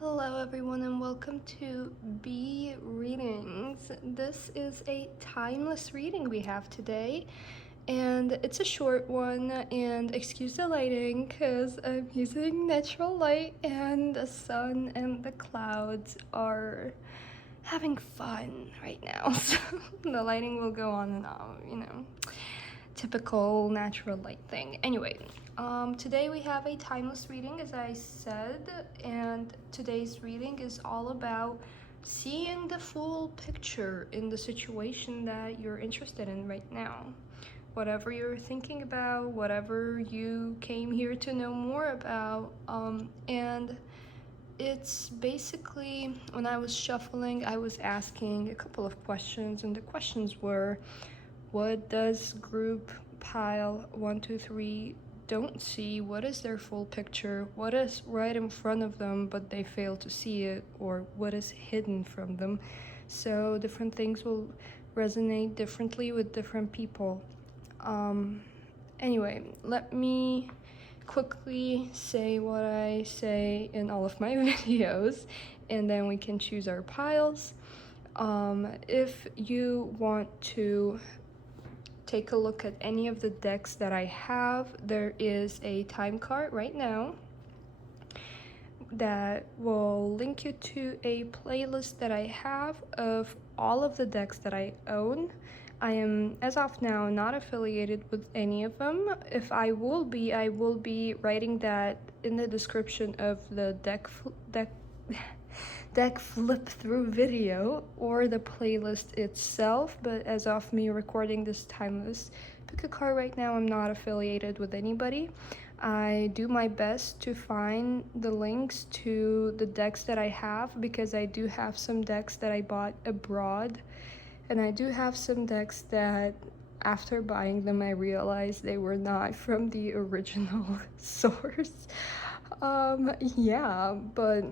Hello everyone and welcome to B Readings. This is a timeless reading we have today and it's a short one, and excuse the lighting because I'm using natural light and the sun and the clouds are having fun right now. So the lighting will go on and on, typical natural light thing. Anyway, today we have a timeless reading, as I said, and today's reading is all about seeing the full picture in the situation that you're interested in right now. Whatever you're thinking about, whatever you came here to know more about, and it's basically, when I was shuffling, I was asking a couple of questions, and the questions were, what does group pile 1, 2, 3 don't see? What is their full picture? What is right in front of them but they fail to see it? Or what is hidden from them? So different things will resonate differently with different people. Anyway, let me quickly say what I say in all of my videos, and then we can choose our piles. If you want to take a look at any of the decks that I have, there is a time card right now that will link you to a playlist that I have of all of the decks that I own. I am, as of now, not affiliated with any of them. If I will be writing that in the description of the deck flip through video or the playlist itself, but as of me recording this timeless pick a card right now, I'm not affiliated with anybody. I do my best to find the links to the decks that I have, because I do have some decks that I bought abroad, and I do have some decks that after buying them I realized they were not from the original source. Yeah, but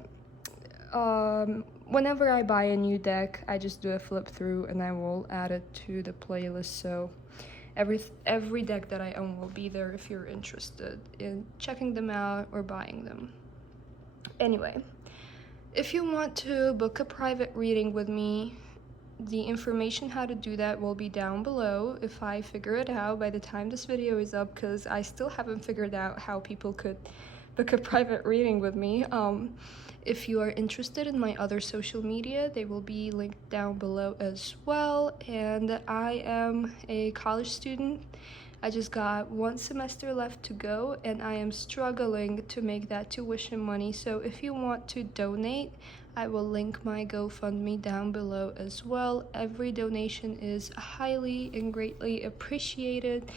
whenever I buy a new deck, I just do a flip through and I will add it to the playlist, so every deck that I own will be there if you're interested in checking them out or buying them. Anyway, if you want to book a private reading with me, the information how to do that will be down below if I figure it out by the time this video is up, because I still haven't figured out how people could book a private reading with me. If you are interested in my other social media, they will be linked down below as well. And I am a college student. I just got 1 semester left to go, and I am struggling to make that tuition money. So if you want to donate, I will link my GoFundMe down below as well. Every donation is highly and greatly appreciated.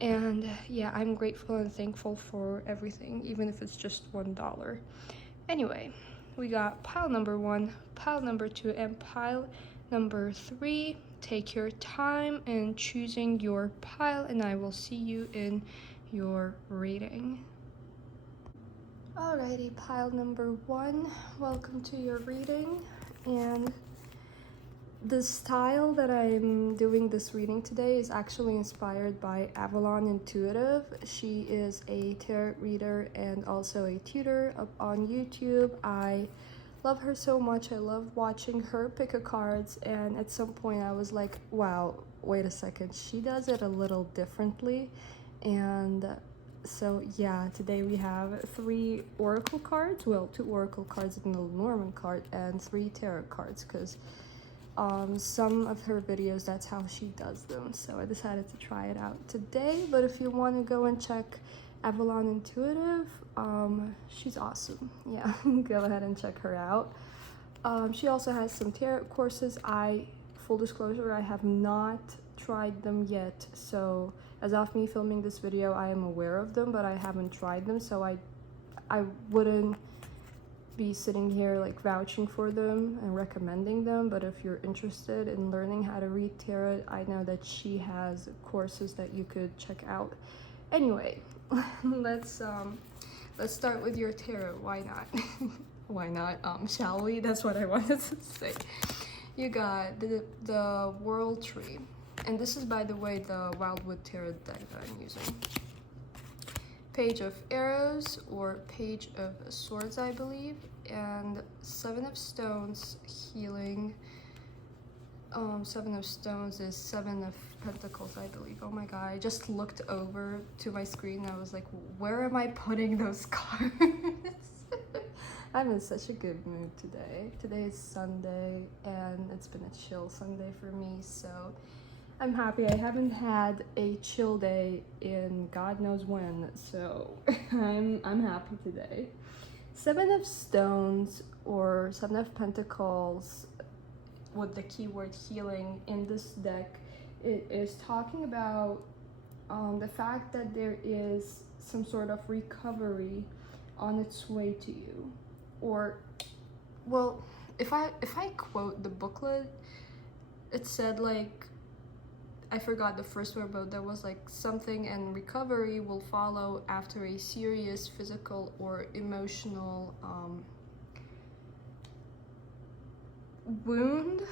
And yeah, I'm grateful and thankful for everything, even if it's just $1. Anyway, we got pile number 1, pile number 2, and pile number 3. Take your time in choosing your pile, and I will see you in your reading. Alrighty, pile number 1, welcome to your reading. And the style that I'm doing this reading today is actually inspired by Avalon Intuitive. She is a tarot reader and also a tutor up on YouTube. I love her so much. I love watching her pick a cards, and at some point I was like, wow, wait a second, she does it a little differently. And so yeah, today we have 3 oracle cards, well, 2 oracle cards in the Norman card and 3 tarot cards, because some of her videos, that's how she does them. So I decided to try it out today. But if you want to go and check Avalon Intuitive, she's awesome. Yeah, go ahead and check her out. She also has some tarot courses. Full disclosure, I have not tried them yet. So as of me filming this video, I am aware of them, but I haven't tried them. So I wouldn't be sitting here like vouching for them and recommending them. But if you're interested in learning how to read tarot, I know that she has courses that you could check out. Anyway, let's start with your tarot. Why not? Why not? Shall we? That's what I wanted to say. You got the World Tree, and this is, by the way, the Wildwood Tarot deck that I'm using. Page of Arrows or Page of Swords, I believe, and Seven of Stones, healing. Seven of Stones is Seven of Pentacles, I believe. Oh my god, I just looked over to my screen and I was like, where am I putting those cards? I'm in such a good mood today. Today is Sunday and it's been a chill Sunday for me, so I'm happy. I haven't had a chill day in God knows when, so I'm happy today. Seven of Stones or Seven of Pentacles with the keyword healing in this deck, it is talking about the fact that there is some sort of recovery on its way to you. Or, well, if I quote the booklet, it said like, I forgot the first word, but there was like something, and recovery will follow after a serious physical or emotional wound,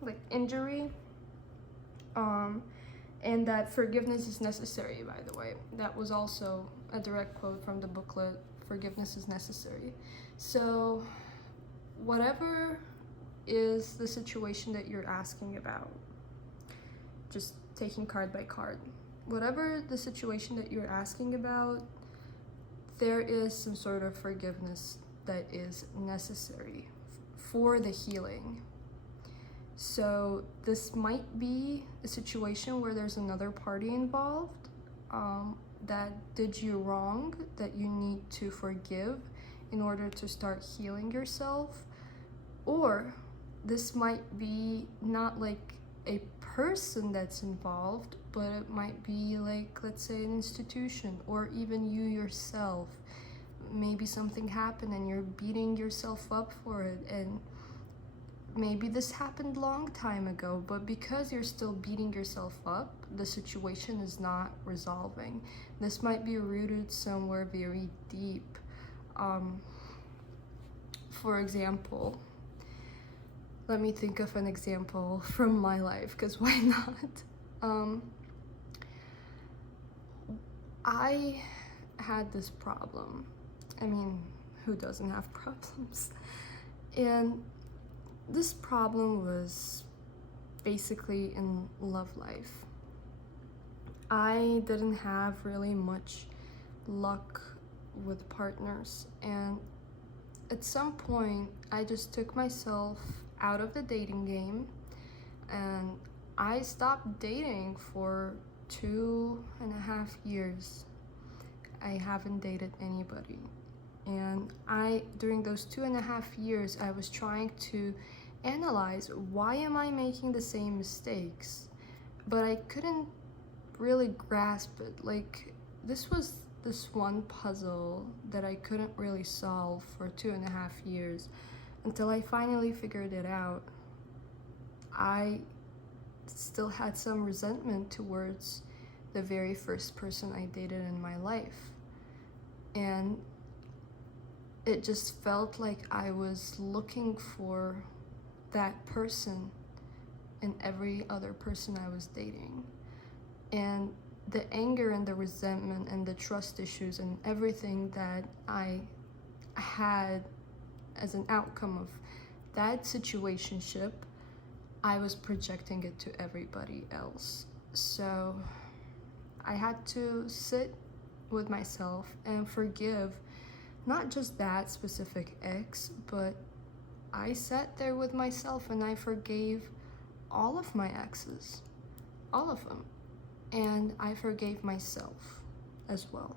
like injury, and that forgiveness is necessary, by the way. That was also a direct quote from the booklet. Forgiveness is necessary. So whatever is the situation that you're asking about, just taking card by card, whatever the situation that you're asking about, there is some sort of forgiveness that is necessary for the healing. So this might be a situation where there's another party involved that did you wrong, that you need to forgive in order to start healing yourself. Or this might be not like a person that's involved, but it might be like, let's say, an institution, or even you yourself. Maybe something happened and you're beating yourself up for it, and maybe this happened long time ago, but because you're still beating yourself up, the situation is not resolving. This might be rooted somewhere very deep. For example, let me think of an example from my life, because why not? I had this problem. I mean, who doesn't have problems? And this problem was basically in love life. I didn't have really much luck with partners, and at some point I just took myself out of the dating game and I stopped dating for 2.5 years. I haven't dated anybody. And during those 2.5 years, I was trying to analyze, why am I making the same mistakes? But I couldn't really grasp it. Like, this was this one puzzle that I couldn't really solve for 2.5 years until I finally figured it out. I still had some resentment towards the very first person I dated in my life. And it just felt like I was looking for that person in every other person I was dating. And the anger and the resentment and the trust issues and everything that I had as an outcome of that situationship, I was projecting it to everybody else. So I had to sit with myself and forgive not just that specific ex, but I sat there with myself and I forgave all of my exes, all of them. And I forgave myself as well.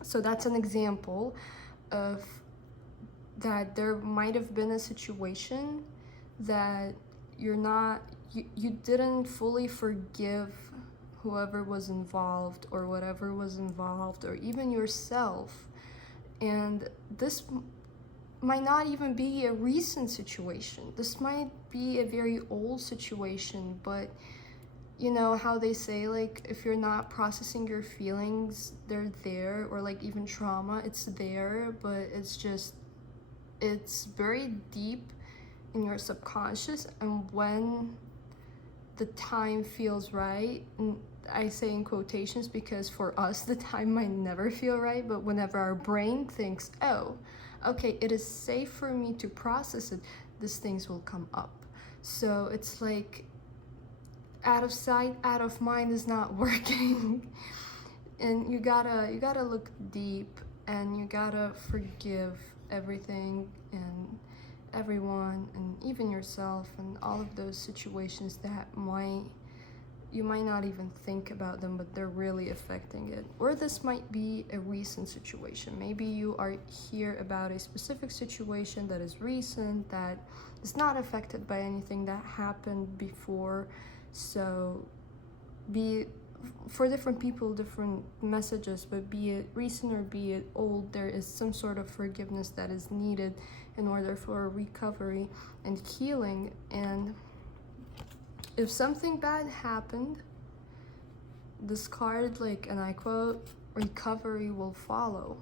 So that's an example of that there might have been a situation that you didn't fully forgive whoever was involved or whatever was involved, or even yourself. And this might not even be a recent situation. This might be a very old situation, but you know how they say, like, if you're not processing your feelings, they're there, or like even trauma, it's there, but it's very deep in your subconscious, and when the time feels right, I say in quotations because for us the time might never feel right, but whenever our brain thinks, oh, okay, it is safe for me to process it, these things will come up. So it's like out of sight, out of mind is not working. And you gotta look deep, and you gotta forgive everything and everyone, and even yourself, and all of those situations that you might not even think about them, but they're really affecting it. Or this might be a recent situation. Maybe you are here about a specific situation that is recent, that is not affected by anything that happened before. So for different people, different messages, but be it recent or be it old, there is some sort of forgiveness that is needed in order for recovery and healing. And if something bad happened, this card, like, and I quote, recovery will follow,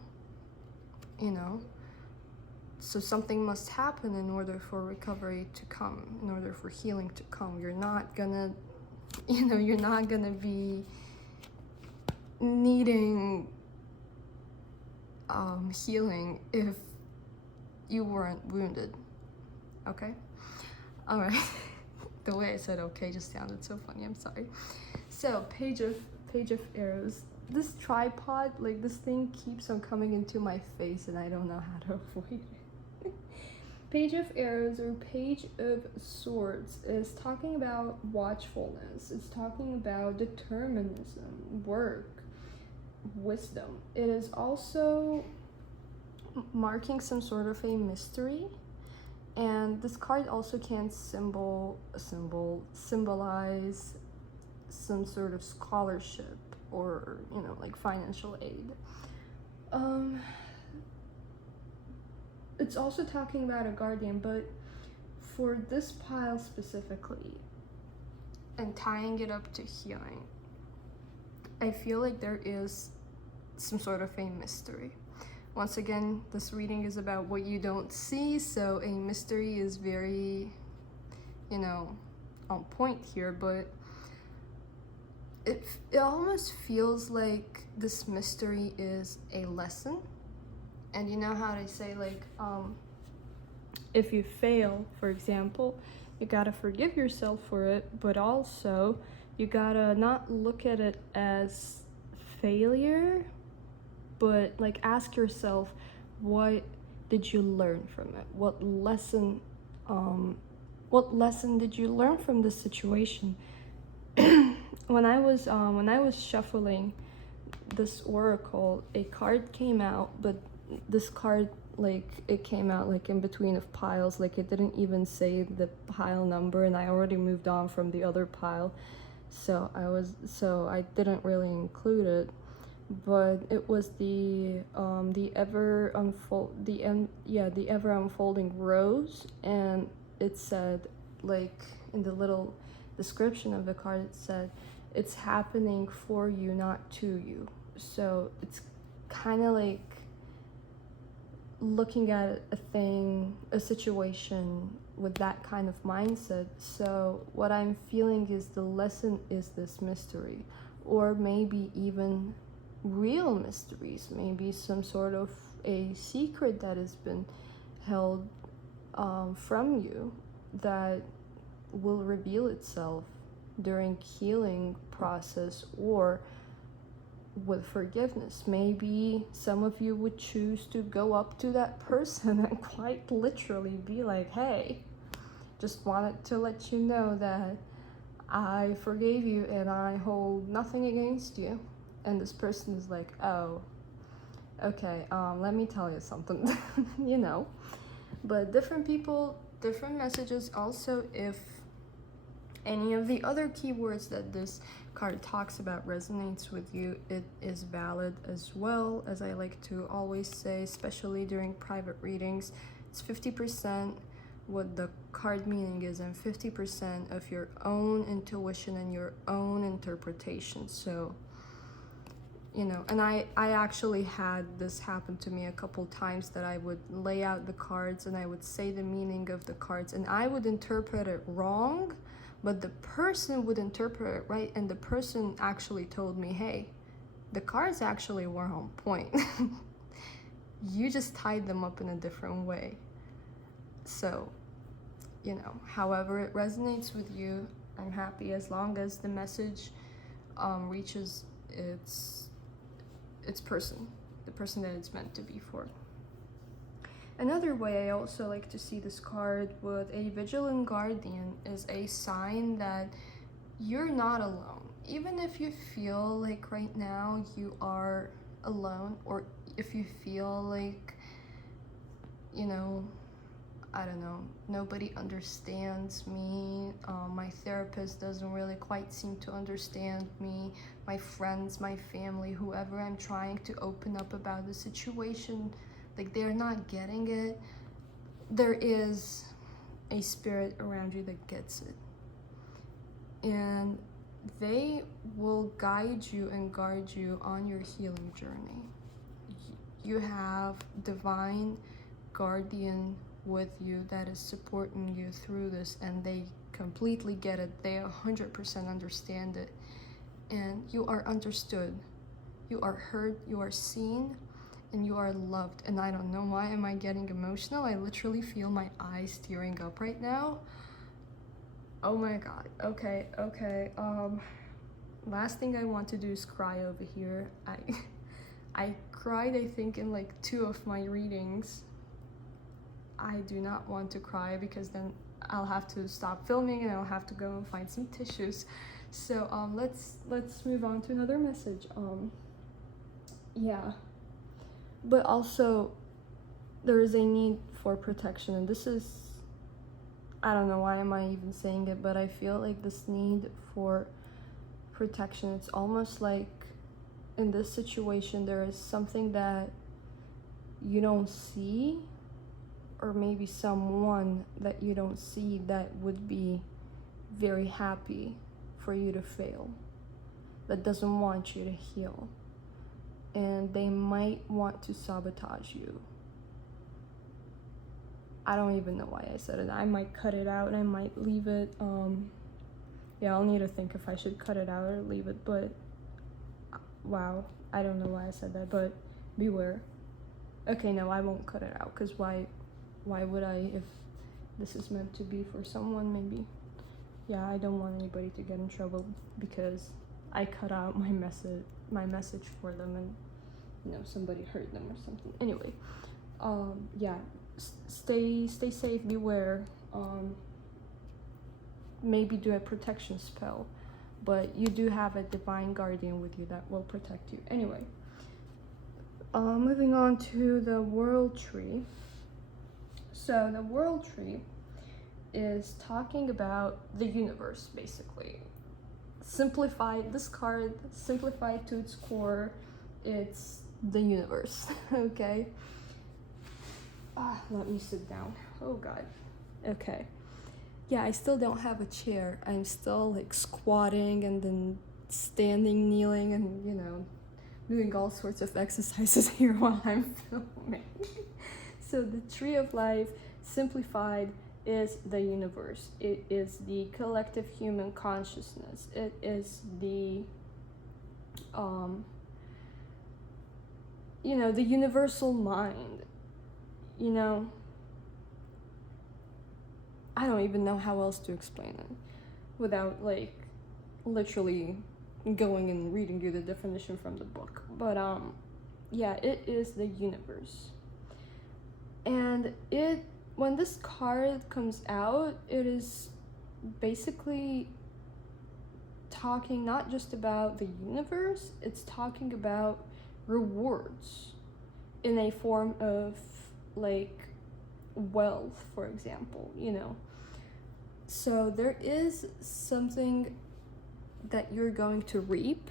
you know? So something must happen in order for recovery to come, in order for healing to come. You're not gonna, you're not gonna be needing healing if you weren't wounded, okay? All right. The way I said okay just sounded so funny, I'm sorry. So, page of arrows. This tripod, like, this thing keeps on coming into my face and I don't know how to avoid it. Page of arrows, or page of swords, is talking about watchfulness. It's talking about determinism, work, wisdom. It is also marking some sort of a mystery. And this card also can symbolize some sort of scholarship, or, like financial aid. It's also talking about a guardian, but for this pile specifically, and tying it up to healing, I feel like there is some sort of a mystery. Once again, this reading is about what you don't see, so a mystery is very, on point here, but it almost feels like this mystery is a lesson. And you know how they say, like, if you fail, for example, you gotta forgive yourself for it, but also you gotta not look at it as failure, but like ask yourself, what did you learn from it? What lesson did you learn from this situation? When I was shuffling this oracle, a card came out, but this card, like, it came out like in between of piles, like it didn't even say the pile number, and I already moved on from the other pile, so I didn't really include it. But it was the ever unfolding rose, and it said, like, in the little description of the card, it said, it's happening for you, not to you. So it's kind of like looking at a situation with that kind of mindset. So what I'm feeling is the lesson is this mystery, or maybe even real mysteries, maybe some sort of a secret that has been held from you that will reveal itself during healing process or with forgiveness. Maybe some of you would choose to go up to that person and quite literally be like, hey, just wanted to let you know that I forgave you and I hold nothing against you. And this person is like, oh, okay, let me tell you something, But different people, different messages. Also, if any of the other keywords that this card talks about resonates with you, it is valid as well. As I like to always say, especially during private readings, it's 50% what the card meaning is and 50% of your own intuition and your own interpretation. So, and I actually had this happen to me a couple times, that I would lay out the cards and I would say the meaning of the cards and I would interpret it wrong, but the person would interpret it right, and the person actually told me, hey, the cards actually were on point. You just tied them up in a different way. So, you know, however it resonates with you, I'm happy as long as the message reaches its person, the person that it's meant to be for. Another way I also like to see this card with a vigilant guardian is a sign that you're not alone. Even if you feel like right now you are alone, or if you feel like, you know, I don't know, nobody understands me, my therapist doesn't really quite seem to understand me, my friends, my family, whoever I'm trying to open up about the situation, like they're not getting it, there is a spirit around you that gets it. And they will guide you and guard you on your healing journey. You have divine guardian with you that is supporting you through this, and they completely get it. They 100% understand it. And you are understood. You are heard, you are seen, and you are loved. And I don't know why am I getting emotional. I literally feel my eyes tearing up right now. Oh my god. Okay. Last thing I want to do is cry over here. I cried, I think, in like 2 of my readings. I do not want to cry because then I'll have to stop filming and I'll have to go and find some tissues. So let's move on to another message. Yeah. But also there is a need for protection, and this is, I don't know why am I even saying it, but I feel like this need for protection, it's almost like in this situation there is something that you don't see, or maybe someone that you don't see that would be very happy for you to fail, that doesn't want you to heal, and they might want to sabotage you. I don't even know why I said it. I might cut it out and I might leave it. Yeah, I'll need to think if I should cut it out or leave it, but wow, I don't know why I said that, but beware. Okay, no, I won't cut it out, because why would I, if this is meant to be for someone? Maybe, yeah, I don't want anybody to get in trouble because I cut out my message for them, and you know, somebody hurt them or something. Anyway, yeah, stay safe, beware. Maybe do a protection spell, but you do have a divine guardian with you that will protect you. Anyway, moving on to the world tree. So the world tree is talking about the universe, basically. Simplified, this card, simplified to its core, it's the universe. Okay. Let me sit down. Oh god. Okay. Yeah, I still don't have a chair. I'm still like squatting and then standing, kneeling, and you know, doing all sorts of exercises here while I'm filming. So the tree of life, simplified, is the universe. It is the collective human consciousness. It is the you know, the universal mind. You know, I don't even know how else to explain it without like literally going and reading you the definition from the book. But yeah, it is the universe. And when this card comes out, it is basically talking not just about the universe, it's talking about rewards in a form of like wealth, for example, you know. So there is something that you're going to reap,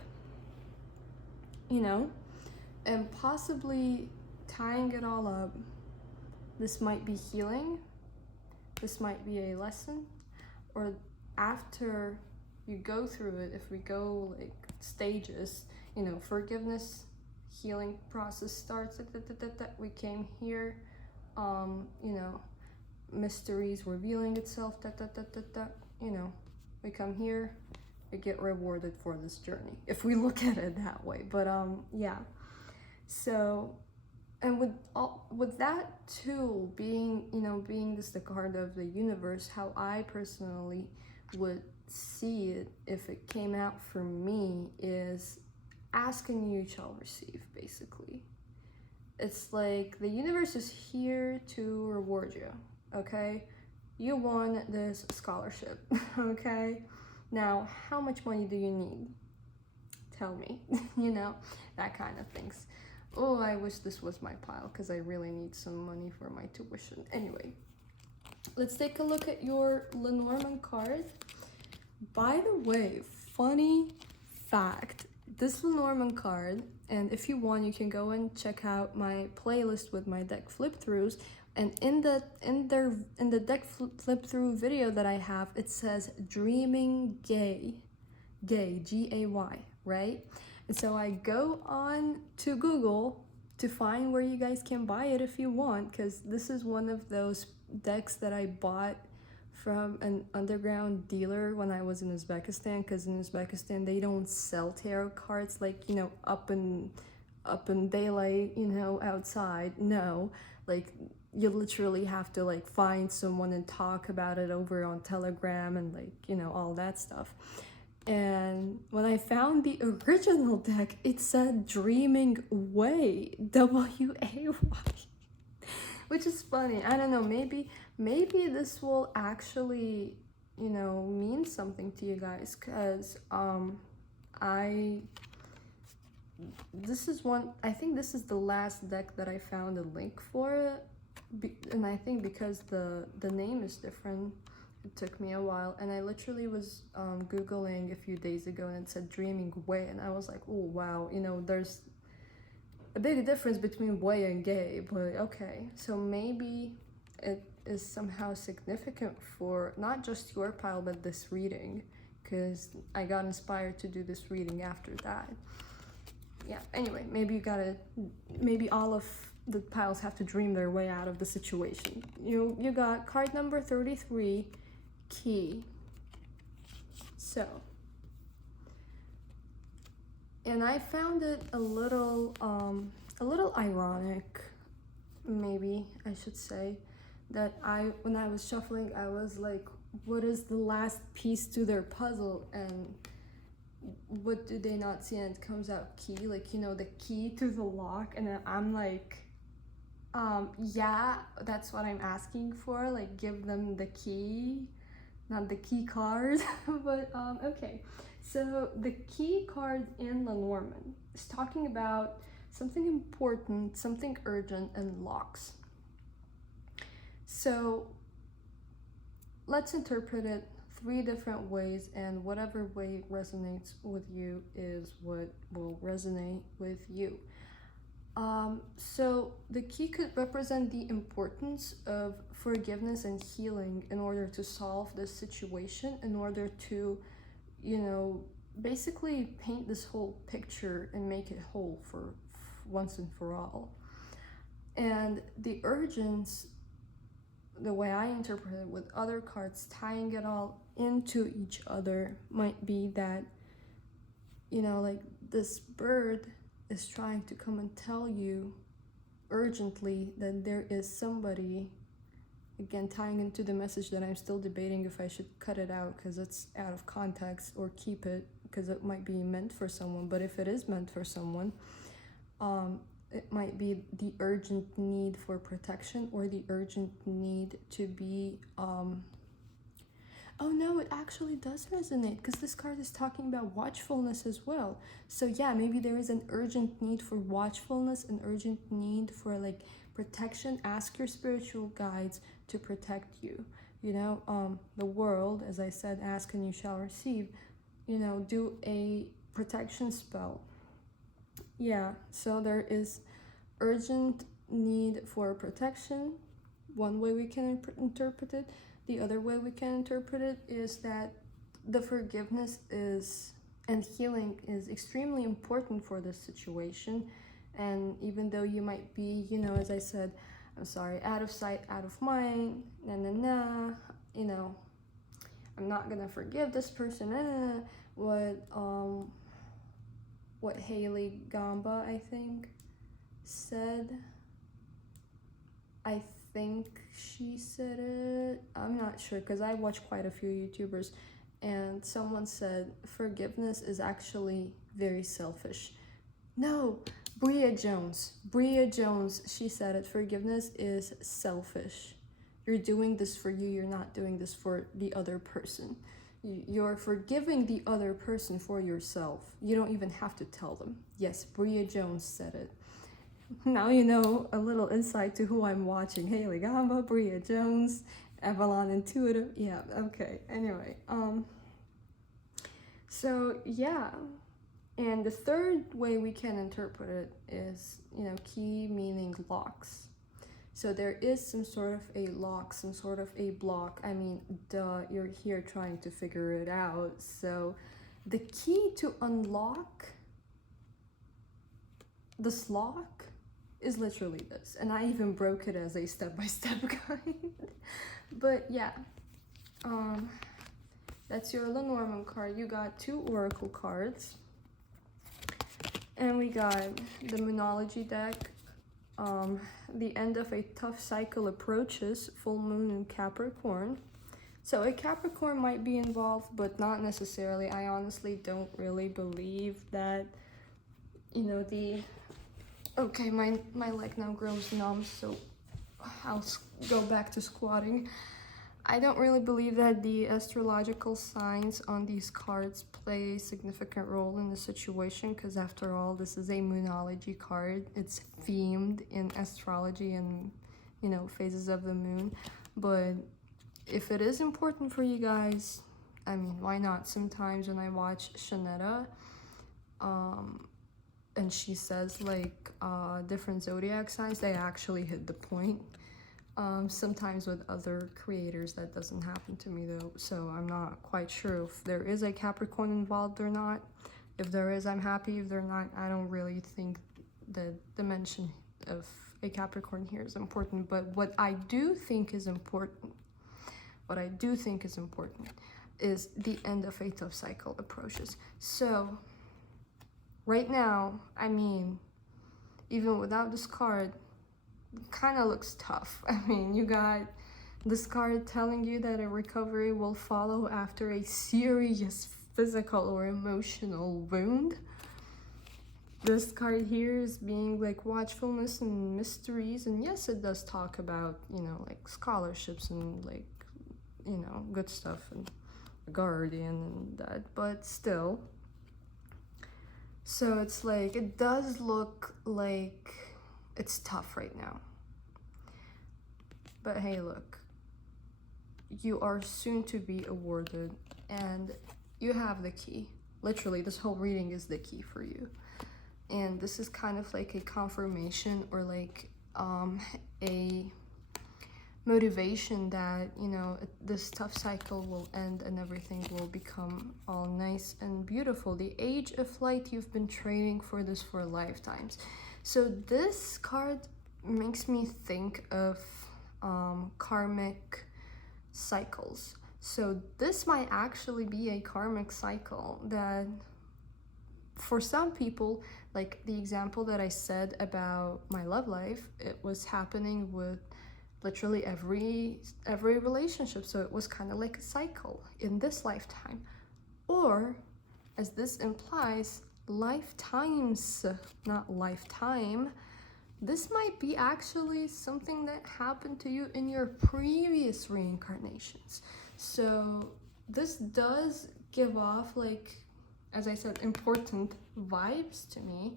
you know, and possibly tying it all up, this might be healing, this might be a lesson, or after you go through it, if we go like stages, you know, forgiveness, healing process starts, we came here, you know, mysteries revealing itself, you know, we come here, we get rewarded for this journey, if we look at it that way. But yeah, so, and with that tool being, you know, being this the card of the universe, how I personally would see it if it came out for me is ask and you shall receive, basically. It's like the universe is here to reward you, okay? You won this scholarship, okay? Now, how much money do you need? Tell me, you know, that kind of things. Oh, I wish this was my pile because I really need some money for my tuition. Anyway, let's take a look at your Lenormand card. By the way, funny fact, this Lenormand card, and if you want, you can go and check out my playlist with my deck flip throughs. And in the deck flip through video that I have, it says Dreaming Gay, Gay, right? And so I go on to Google to find where you guys can buy it if you want, because this is one of those decks that I bought from an underground dealer when I was in Uzbekistan, because in Uzbekistan they don't sell tarot cards like, you know, up in daylight, you know, outside. No, like you literally have to like find someone and talk about it over on Telegram and like, you know, all that stuff. And when I found the original deck, it said Dreaming Way, W-A-Y, which is funny. I don't know, maybe this will actually, you know, mean something to you guys, because I think this is the last deck that I found a link for, and I think because the name is different, it took me a while, and I literally was Googling a few days ago and it said Dreaming Way, and I was like, oh wow, you know, there's a big difference between way and gay, but okay. So maybe it is somehow significant for not just your pile, but this reading, because I got inspired to do this reading after that. Yeah, anyway, maybe all of the piles have to dream their way out of the situation. You got card number 33, Key. So, and I found it a little ironic, maybe I should say, that when I was shuffling, I was like, what is the last piece to their puzzle, and what do they not see? And it comes out key, like, you know, the key to the lock, and then I'm like, yeah, that's what I'm asking for, like, give them the key, not the key card. But okay, so the key card in Lenormand is talking about something important, something urgent, and locks. So let's interpret it 3 different ways, and whatever way resonates with you is what will resonate with you. So the key could represent the importance of forgiveness and healing in order to solve this situation, in order to, you know, basically paint this whole picture and make it whole for once and for all. And the urgence, the way I interpret it with other cards, tying it all into each other, might be that, you know, like this bird is trying to come and tell you urgently that there is somebody, again tying into the message that I'm still debating if I should cut it out because it's out of context, or keep it because it might be meant for someone. But if it is meant for someone, it might be the urgent need for protection, or the urgent need to be oh no, it actually does resonate, because this card is talking about watchfulness as well. So yeah, maybe there is an urgent need for watchfulness, an urgent need for like protection. Ask your spiritual guides to protect you. You know, the world, as I said, ask and you shall receive. You know, do a protection spell. Yeah, so there is urgent need for protection. One way we can interpret it. The other way we can interpret it is that the forgiveness is and healing is extremely important for this situation. And even though you might be, you know, as I said, I'm sorry, out of sight, out of mind, you know, I'm not gonna forgive this person. What Haley Gamba, I think, said. I think she said it. I'm not sure because I watch quite a few YouTubers, and someone said forgiveness is actually very selfish. No, Bria Jones, she said it. Forgiveness is selfish. You're doing this for you, you're not doing this for the other person. You're forgiving the other person for yourself. You don't even have to tell them. Yes, Bria Jones said it. Now you know a little insight to who I'm watching. Haley Gamba, Bria Jones, Avalon Intuitive. Yeah, okay. Anyway, so yeah. And the third way we can interpret it is, key meaning locks. So there is some sort of a lock, some sort of a block. I mean, duh, you're here trying to figure it out. So the key to unlock this lock is literally this. And I even broke it as a step-by-step guide. But yeah, that's your Lenormand card. You got 2 Oracle cards. And we got the Moonology deck. The end of a tough cycle approaches, full moon in Capricorn. So a Capricorn might be involved, but not necessarily. I honestly don't really believe that, okay, my leg now grows numb, so I'll go back to squatting. I don't really believe that the astrological signs on these cards play a significant role in the situation, because after all, this is a Moonology card. It's themed in astrology and, phases of the moon. But if it is important for you guys, I mean, why not? Sometimes when I watch Shanetta, and she says different zodiac signs, they actually hit the point. Sometimes with other creators that doesn't happen to me though, so I'm not quite sure if there is a Capricorn involved or not. If there is, I'm happy. If they're not, I don't really think the dimension of a Capricorn here is important. But what I do think is important is the end of a tough cycle approaches. So right now, I mean, even without this card, kind of looks tough. I mean, you got this card telling you that a recovery will follow after a serious physical or emotional wound. This card here is being like watchfulness and mysteries, and yes, it does talk about, scholarships and good stuff and a guardian and that, but still. So it's like, it does look like it's tough right now. But hey, look, you are soon to be awarded, and you have the key. Literally, this whole reading is the key for you. And this is kind of like a confirmation or a motivation that, this tough cycle will end and everything will become all nice and beautiful. The Age of Light, you've been training for this for lifetimes. So this card makes me think of karmic cycles. So this might actually be a karmic cycle that for some people, like the example that I said about my love life, it was happening with literally every relationship. So it was kind of like a cycle in this lifetime. Or, as this implies, lifetimes, not lifetime. This might be actually something that happened to you in your previous reincarnations. So this does give off, as I said, important vibes to me,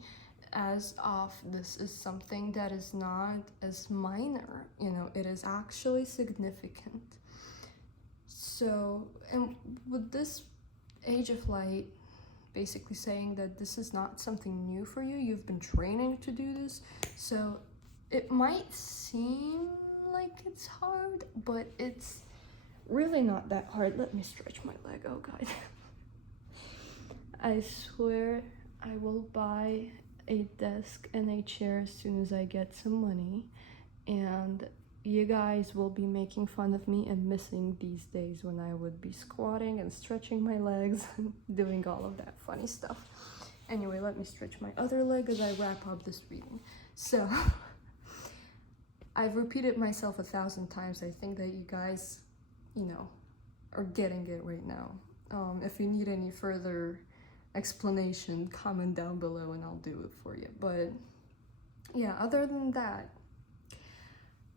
as of this is something that is not as minor, it is actually significant. So, and with this Age of Light basically saying that this is not something new for you, you've been training to do this, so it might seem like it's hard, but it's really not that hard. Let me stretch my leg. Oh god. I swear I will buy a desk and a chair as soon as I get some money, and you guys will be making fun of me and missing these days when I would be squatting and stretching my legs and doing all of that funny stuff. Anyway, let me stretch my other leg as I wrap up this reading. So, I've repeated myself 1,000 times. I think that you guys, are getting it right now. If you need any further explanation, comment down below and I'll do it for you. But yeah, other than that,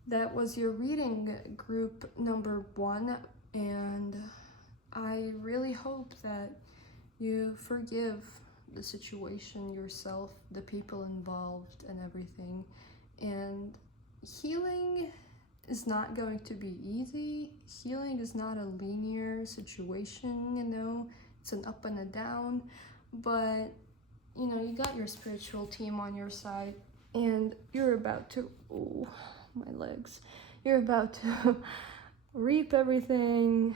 that was your reading group number 1, and I really hope that you forgive the situation, yourself, the people involved, and everything. And healing is not going to be easy. Healing is not a linear situation, it's an up and a down, but you got your spiritual team on your side, and you're about to, oh, my legs, you're about to reap everything,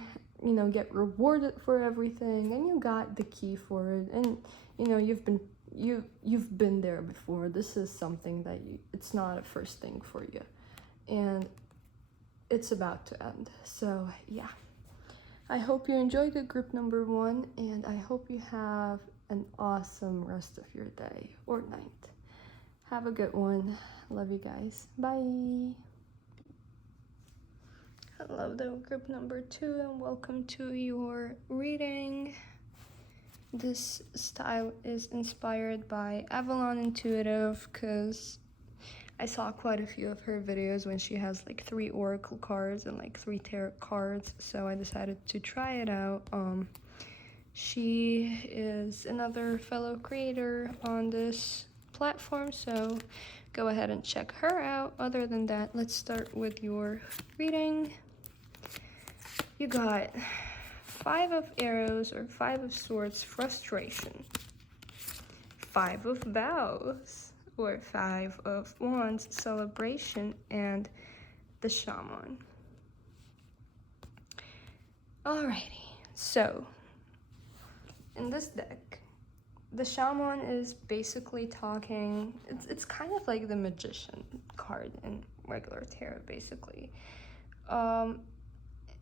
get rewarded for everything, and you got the key for it, and you've been there before. This is something that it's not a first thing for you, and it's about to end. So yeah, I hope you enjoyed the group number 1, and I hope you have an awesome rest of your day or night. Have a good one. Love you guys. Bye. Hello there, group number 2, and welcome to your reading. This style is inspired by Avalon Intuitive because I saw quite a few of her videos when she has like 3 oracle cards and like 3 tarot cards, so I decided to try it out. She is another fellow creator on this platform, so go ahead and check her out. Other than that, let's start with your reading. You got 5 of Arrows or 5 of Swords, frustration. 5 of Vows or 5 of Wands, celebration, and the Shaman. Alrighty, so in this deck, the Shaman is basically talking, it's kind of like the Magician card in regular tarot, basically.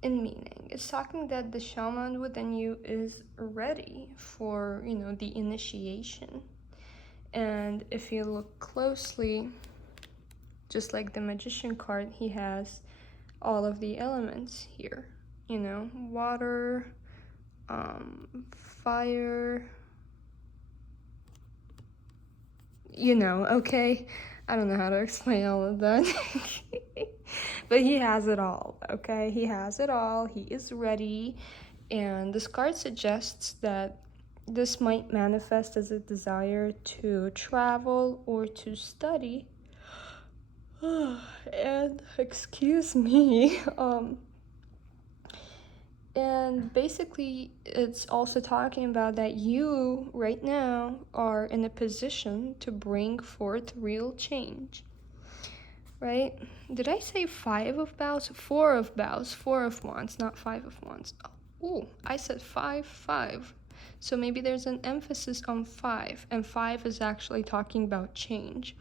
In meaning, it's talking that the Shaman within you is ready for, the initiation. And if you look closely, just like the Magician card, he has all of the elements here, water, fire, okay? I don't know how to explain all of that. But he has it all, okay? He has it all. He is ready. And this card suggests that this might manifest as a desire to travel or to study. And excuse me. And basically, it's also talking about that you, right now, are in a position to bring forth real change, right? Did I say 5 of Vows? 4 of Vows, 4 of Wands, not 5 of Wands. Oh, I said 5. So maybe there's an emphasis on 5, and 5 is actually talking about change.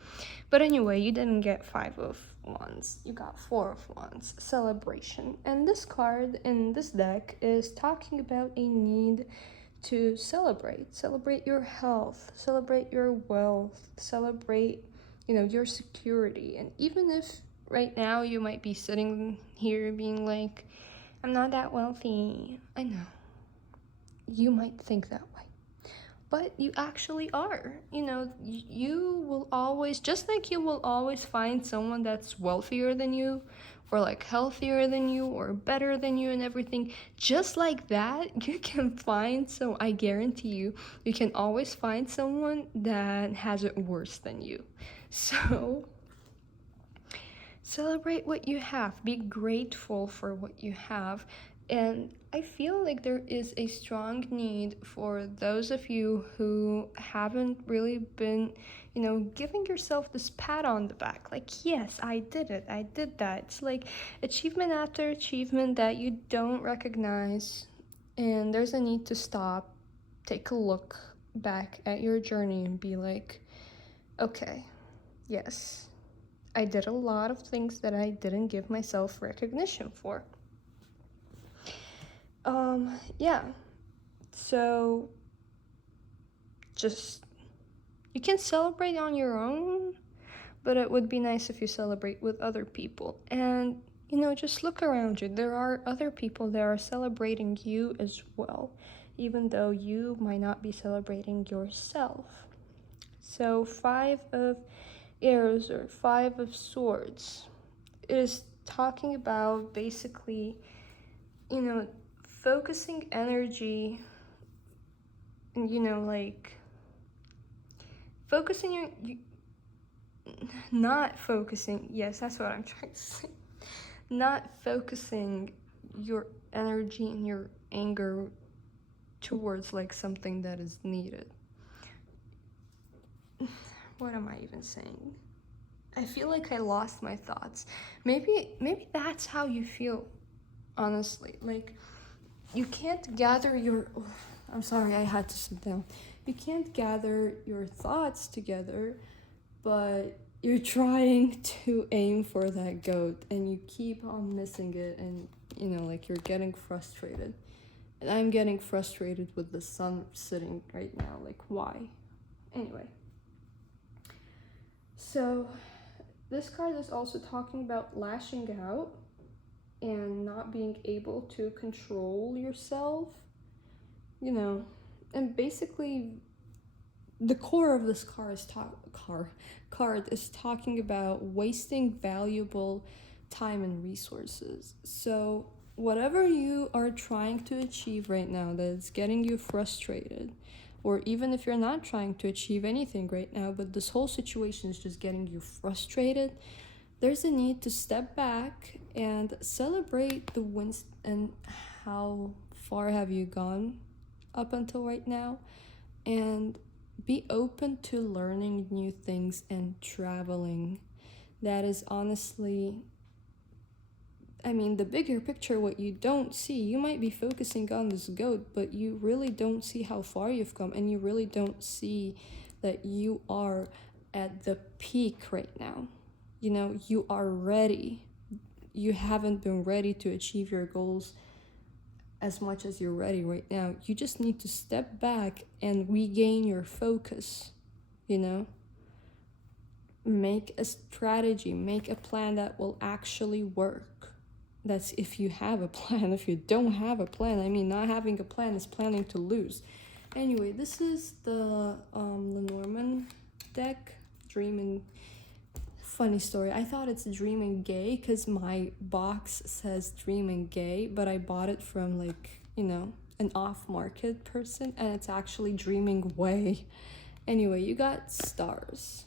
But anyway, you didn't get 5 of Wands, you got 4 of Wands, celebration. And this card in this deck is talking about a need to celebrate your health, celebrate your wealth, celebrate, your security. And even if right now you might be sitting here being like, I'm not that wealthy, I know, you might think that way, but you actually are. You will always, just like you will always find someone that's wealthier than you, or like healthier than you, or better than you and everything, just like that, you can find, so I guarantee you can always find someone that has it worse than you. So celebrate what you have, be grateful for what you have. And I feel like there is a strong need for those of you who haven't really been, giving yourself this pat on the back. Like, yes, I did it. I did that. It's like achievement after achievement that you don't recognize. And there's a need to stop, take a look back at your journey and be like, okay, yes, I did a lot of things that I didn't give myself recognition for. Yeah. So just, you can celebrate on your own, but it would be nice if you celebrate with other people. And, just look around you. There are other people that are celebrating you as well, even though you might not be celebrating yourself. So 5 of Airs or 5 of Swords is talking about basically, focusing energy and, focusing not focusing, yes, that's what I'm trying to say. Not focusing your energy and your anger towards like something that is needed. What am I even saying? I feel like I lost my thoughts. Maybe that's how you feel, honestly. Like, you can't gather your... Oh, I'm sorry, I had to sit down. You can't gather your thoughts together, but you're trying to aim for that goat and you keep on missing it, and like you're getting frustrated. And I'm getting frustrated with the sun sitting right now. Like, why? Anyway. So this card is also talking about lashing out and not being able to control yourself, and basically the core of this card is talking about wasting valuable time and resources. So whatever you are trying to achieve right now that's getting you frustrated, or even if you're not trying to achieve anything right now, but this whole situation is just getting you frustrated, there's a need to step back and celebrate the wins and how far have you gone up until right now, and be open to learning new things and traveling. That is honestly, the bigger picture, what you don't see. You might be focusing on this goat, but you really don't see how far you've come, and you really don't see that you are at the peak right now. You are ready. You haven't been ready to achieve your goals as much as you're ready right now. You just need to step back and regain your focus, Make a strategy, make a plan that will actually work. That's if you have a plan. If you don't have a plan, not having a plan is planning to lose. Anyway, this is the Lenormand deck, Dreaming. Funny story, I thought it's Dreaming Gay because my box says Dreaming Gay, but I bought it from an off-market person, and it's actually Dreaming Way. Anyway, you got stars.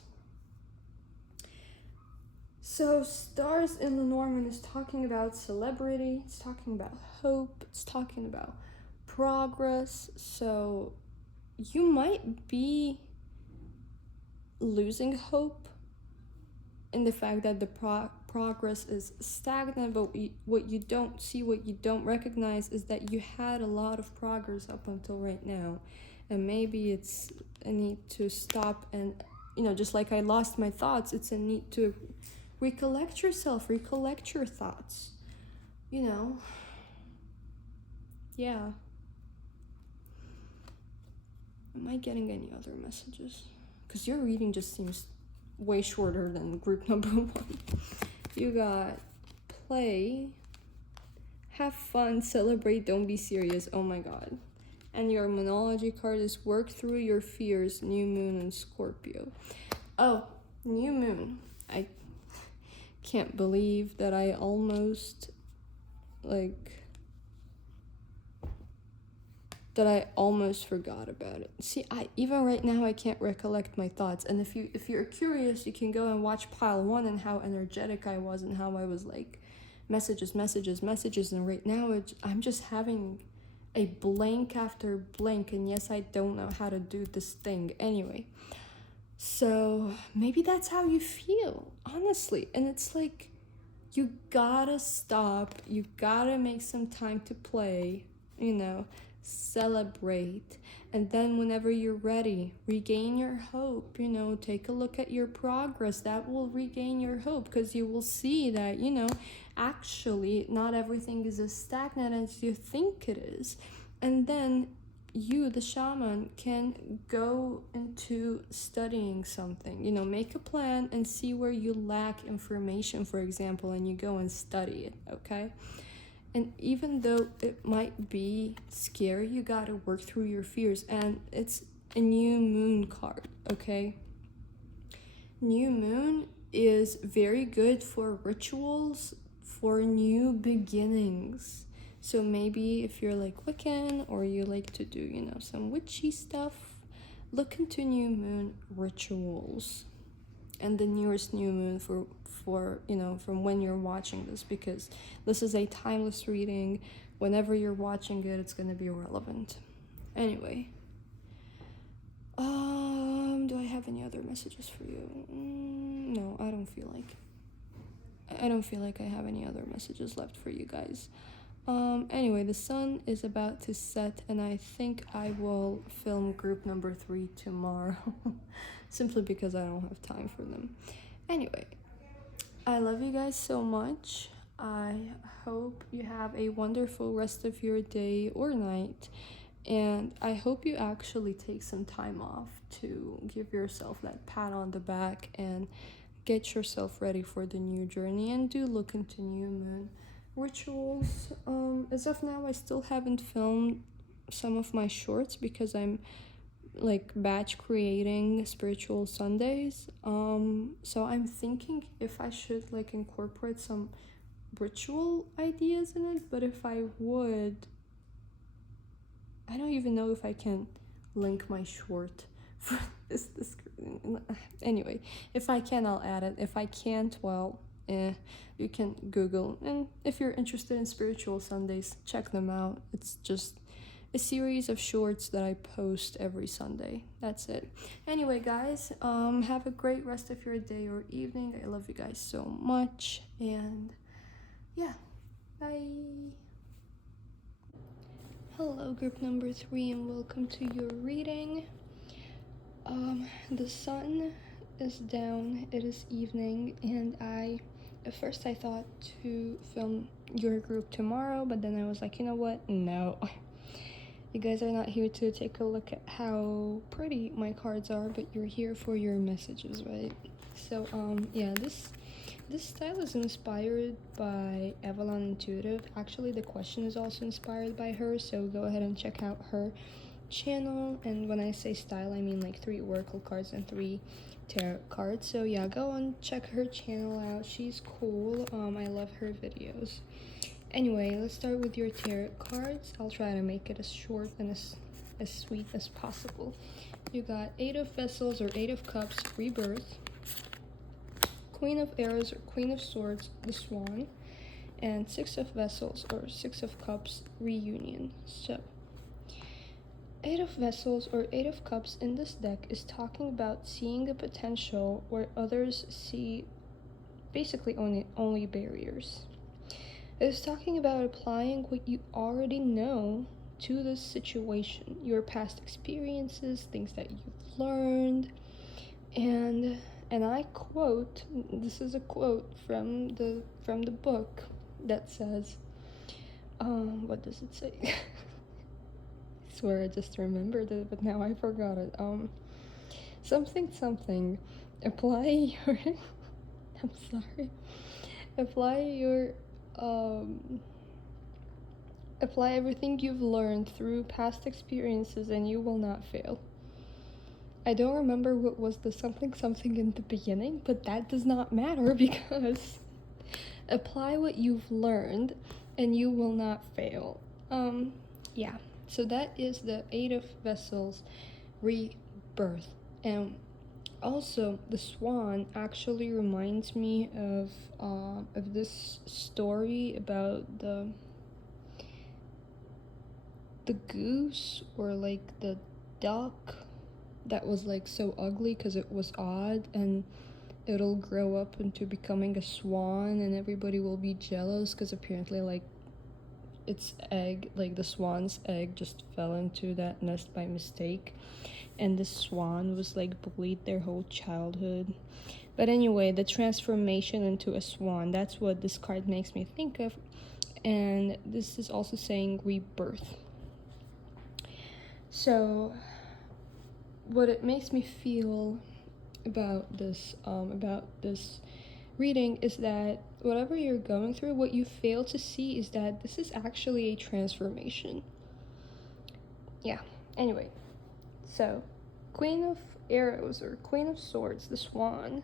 So stars in Lenormand is talking about celebrity, it's talking about hope, it's talking about progress. So you might be losing hope in the fact that the progress is stagnant, but what you don't see, what you don't recognize is that you had a lot of progress up until right now, and maybe it's a need to stop and, just like I lost my thoughts, it's a need to recollect yourself, recollect your thoughts, yeah. Am I getting any other messages? Because your reading just seems way shorter than group number 1. You got play, have fun, celebrate, don't be serious. Oh my god. And your monology card is work through your fears, new moon and Scorpio. Oh, new moon. I can't believe that I almost forgot about it. See, even right now I can't recollect my thoughts. And if you're curious, you can go and watch pile 1 and how energetic I was and how I was like messages. And right now I'm just having a blank after blank. And yes, I don't know how to do this thing anyway. So maybe that's how you feel, honestly. And it's like, you gotta stop. You gotta make some time to play, celebrate. And then whenever you're ready, regain your hope, take a look at your progress. That will regain your hope, because you will see that, actually not everything is as stagnant as you think it is. And then you, the shaman, can go into studying something, make a plan and see where you lack information, for example, and you go and study it, okay? And even though it might be scary, you gotta work through your fears. And it's a new moon card, okay? New moon is very good for rituals, for new beginnings. So maybe if you're like Wiccan, or you like to do, some witchy stuff, look into new moon rituals and the nearest new moon for from when you're watching this, because this is a timeless reading. Whenever you're watching it, it's gonna be relevant. Anyway, do I have any other messages for you? No, I don't feel like I have any other messages left for you guys. Anyway, the sun is about to set, and I think I will film group number 3 tomorrow, simply because I don't have time for them. Anyway, I love you guys so much. I hope you have a wonderful rest of your day or night, and I hope you actually take some time off to give yourself that pat on the back and get yourself ready for the new journey, and do look into new moon rituals. As of now, I still haven't filmed some of my shorts because I'm like batch creating spiritual Sundays. So I'm thinking if I should like incorporate some ritual ideas in it, but if I would, I don't even know if I can link my short for this anyway, if I can, I'll add it. If I can't, well, you can Google, and if you're interested in spiritual Sundays, check them out. It's just a series of shorts that I post every Sunday. That's it. Anyway, guys, have a great rest of your day or evening. I love you guys so much, and yeah, bye. Hello, group number 3, and welcome to your reading. The sun is down, it is evening, and at first I thought to film your group tomorrow, but then I was like, you know what, no. You guys are not here to take a look at how pretty my cards are, but you're here for your messages, right? So, yeah, this style is inspired by Avalon Intuitive. Actually, the question is also inspired by her, so go ahead and check out her channel. And when I say style, I mean like 3 oracle cards and 3 tarot cards. So yeah, go and check her channel out. She's cool. I love her videos. Anyway, let's start with your tarot cards. I'll try to make it as short and as sweet as possible. You got 8 of Vessels or 8 of Cups, Rebirth, Queen of Arrows or Queen of Swords, the Swan, and 6 of Vessels or 6 of Cups, Reunion. So 8 of Vessels or 8 of Cups in this deck is talking about seeing the potential where others see basically only barriers. It is talking about applying what you already know to this situation, your past experiences, things that you've learned, and I quote, this is a quote from the book that says, what does it say? I swear I just remembered it, but now I forgot it. Something, apply your, I'm sorry, apply everything you've learned through past experiences and you will not fail. I don't remember what was the something in the beginning, but that does not matter because apply what you've learned and you will not fail. Yeah, so that is the 8 of Vessels, Rebirth. And also the Swan actually reminds me of this story about the goose or like the duck that was like so ugly because it was odd, and it'll grow up into becoming a swan and everybody will be jealous because apparently like its egg, like the swan's egg, just fell into that nest by mistake, and the swan was like bullied their whole childhood. But anyway, the transformation into a swan, that's what this card makes me think of. And this is also saying rebirth. So what it makes me feel about this reading is that whatever you're going through, what you fail to see is that this is actually a transformation. Yeah, anyway, so Queen of Arrows, or Queen of Swords, the swan,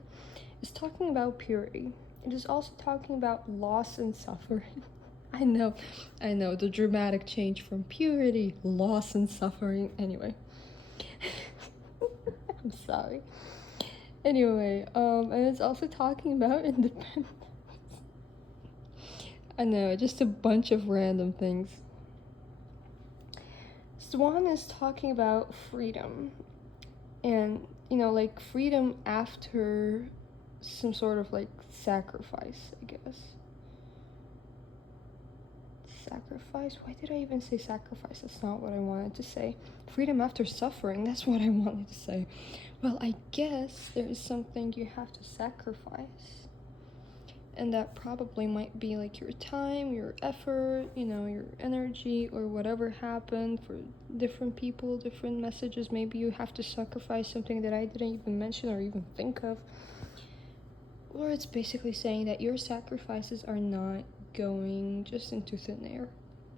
is talking about purity. It is also talking about loss and suffering. I know, the dramatic change from purity, loss, and suffering. Anyway, I'm sorry. Anyway, and it's also talking about independence. I know, just a bunch of random things. Swan is talking about freedom, and like freedom after some sort of like sacrifice, I guess. Sacrifice? Why did I even say sacrifice? That's not what I wanted to say. Freedom after suffering, that's what I wanted to say. Well, I guess there is something you have to sacrifice. And that probably might be like your time, your effort, your energy, or whatever happened. For different people, different messages, maybe you have to sacrifice something that I didn't even mention or even think of. Or it's basically saying that your sacrifices are not going just into thin air.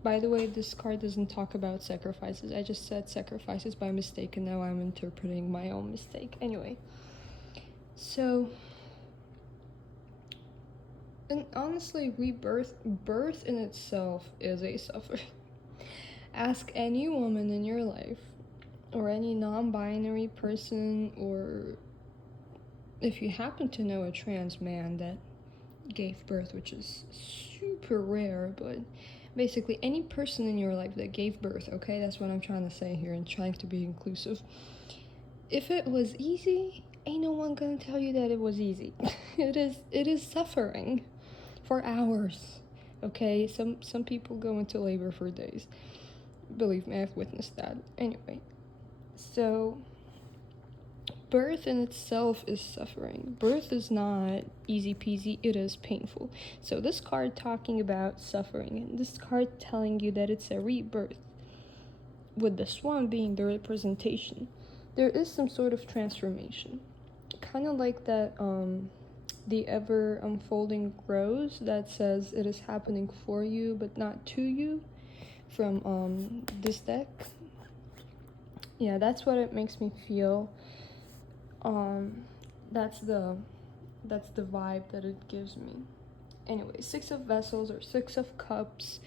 By the way, this card doesn't talk about sacrifices. I just said sacrifices by mistake, and now I'm interpreting my own mistake. Anyway, so, and honestly, birth in itself is a suffering. Ask any woman in your life, or any non-binary person, or if you happen to know a trans man that gave birth, which is super rare, but basically any person in your life that gave birth, okay? That's what I'm trying to say here and trying to be inclusive. If it was easy, ain't no one gonna tell you that it was easy. It is suffering for hours, okay? Some people go into labor for days. Believe me, I've witnessed that. Anyway, so birth in itself is suffering. Birth is not easy peasy, it is painful. So this card talking about suffering, and this card telling you that it's a rebirth, with the swan being the representation. There is some sort of transformation. Kind of like that, the ever unfolding rose that says it is happening for you but not to you, from this deck. Yeah, that's what it makes me feel. That's the vibe that it gives me. Anyway, Six of Vessels or Six of Cups,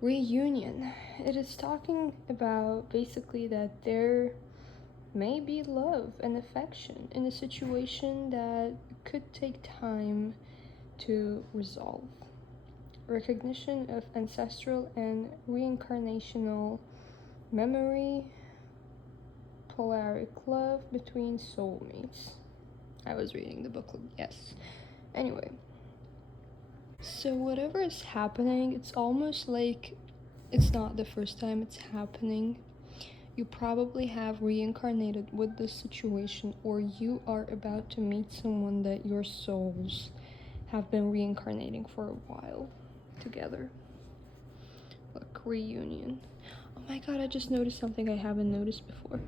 reunion. It is talking about basically that there may be love and affection in a situation that could take time to resolve. Recognition of ancestral and reincarnational memory, polaric love between soulmates. I was reading the booklet, yes. Anyway, so whatever is happening, it's almost like it's not the first time it's happening. You probably have reincarnated with this situation, or you are about to meet someone that your souls have been reincarnating for a while together. Look, reunion. Oh my god, I just noticed something I haven't noticed before.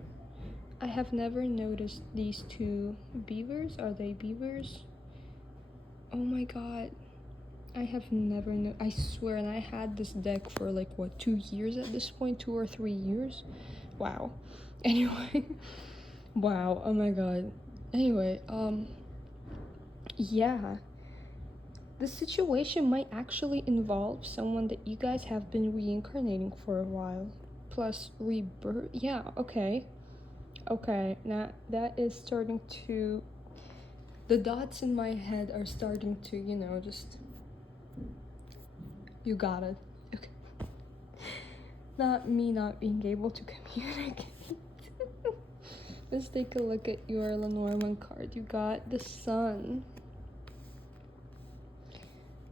I have never noticed these two beavers. Are they beavers? Oh my god. I have never I swear, and I had this deck for like, what, 2 years at this point? 2 or 3 years? Wow. Anyway. Wow, oh my god. Anyway, yeah. The situation might actually involve someone that you guys have been reincarnating for a while. Plus rebirth. Yeah, okay. Okay, now that is starting to... The dots in my head are starting to, just... You got it. Okay. Not me not being able to communicate. Let's take a look at your Lenormand card. You got the Sun.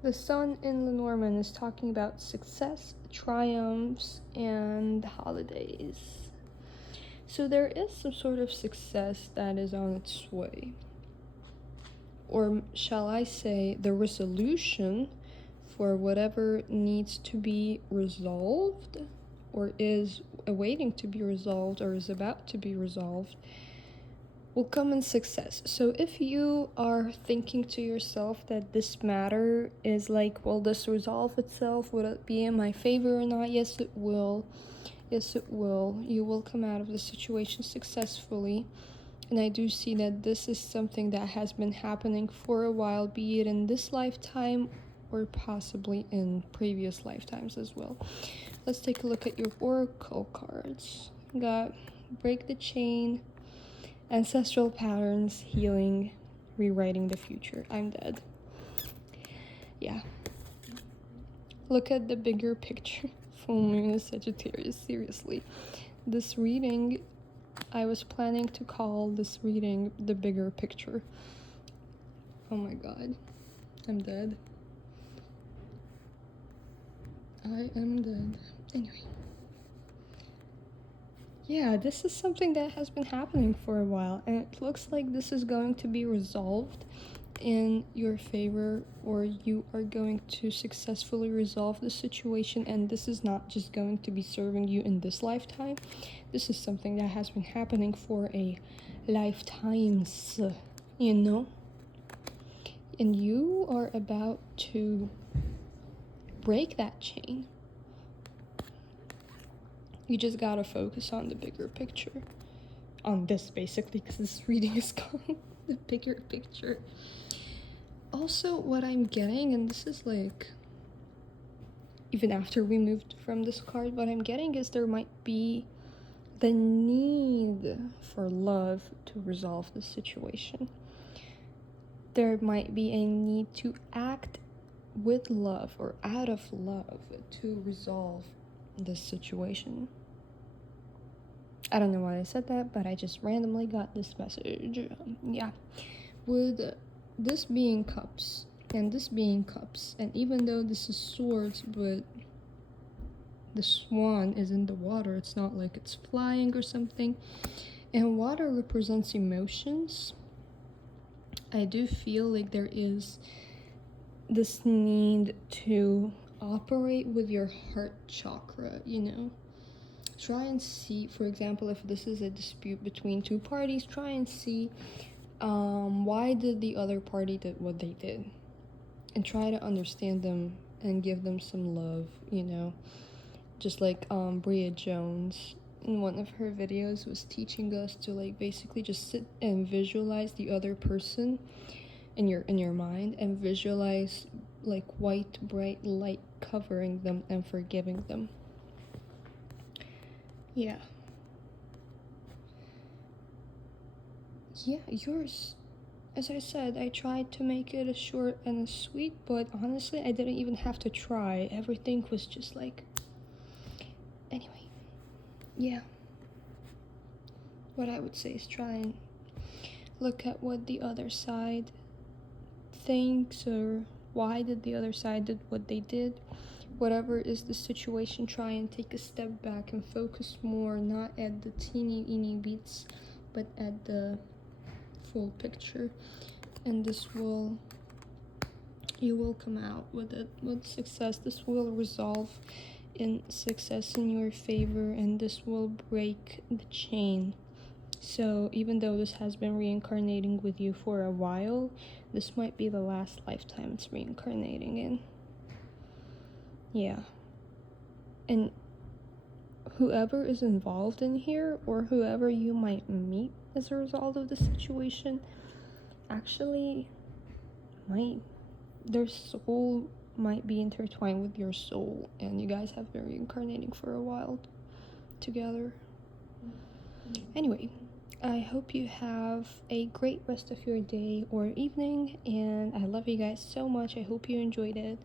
The sun in Lenormand is talking about success, triumphs, and holidays. So there is some sort of success that is on its way. Or shall I say, the resolution for whatever needs to be resolved, or is awaiting to be resolved, or is about to be resolved, will come in success. So if you are thinking to yourself that this matter is like, will this resolve itself? Would it be in my favor or not? Yes, it will. Yes, it will. You will come out of the situation successfully. And I do see that this is something that has been happening for a while, be it in this lifetime or possibly in previous lifetimes as well. Let's take a look at your oracle cards. We got break the chain, ancestral patterns, healing, rewriting the future. I'm dead. Yeah. Look at the bigger picture. Full moon is Sagittarius. Seriously. This reading, I was planning to call this reading the bigger picture. Oh my god. I'm dead. I am dead. Anyway. Yeah, this is something that has been happening for a while, and it looks like this is going to be resolved in your favor, or you are going to successfully resolve the situation, and this is not just going to be serving you in this lifetime. This is something that has been happening for a lifetimes, you know? And you are about to break that chain. You just gotta focus on the bigger picture. On this, basically, because this reading is called the bigger picture. Also, what I'm getting, and this is like, even after we moved from this card, what I'm getting is there might be the need for love to resolve the situation. There might be a need to act with love or out of love to resolve this situation. I don't know why I said that, but I just randomly got this message. Yeah. With this being cups, and this being cups, and even though this is swords, but the swan is in the water, it's not like it's flying or something, and water represents emotions. I do feel like there is this need to operate with your heart chakra, you know? Try and see, for example, if this is a dispute between two parties, try and see why did the other party did what they did, and try to understand them and give them some love, you know? Just like Bria Jones in one of her videos was teaching us to like basically just sit and visualize the other person in your mind, and visualize like white bright light covering them and forgiving them. Yeah, yours, as I said, I tried to make it as short and as sweet, but honestly I didn't even have to try. Everything was just like, anyway. Yeah, what I would say is try and look at what the other side thinks, or why did the other side did what they did. Whatever is the situation, try and take a step back and focus more, not at the teeny beats, but at the full picture, and you will come out with it with success. This will resolve in success in your favor, and this will break the chain. So even though this has been reincarnating with you for a while, this might be the last lifetime it's reincarnating in. Yeah. And whoever is involved in here, or whoever you might meet as a result of the situation, actually their soul might be intertwined with your soul, and you guys have been reincarnating for a while together. Anyway, I hope you have a great rest of your day or evening, and I love you guys so much. I hope you enjoyed it.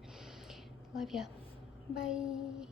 Love ya. Bye.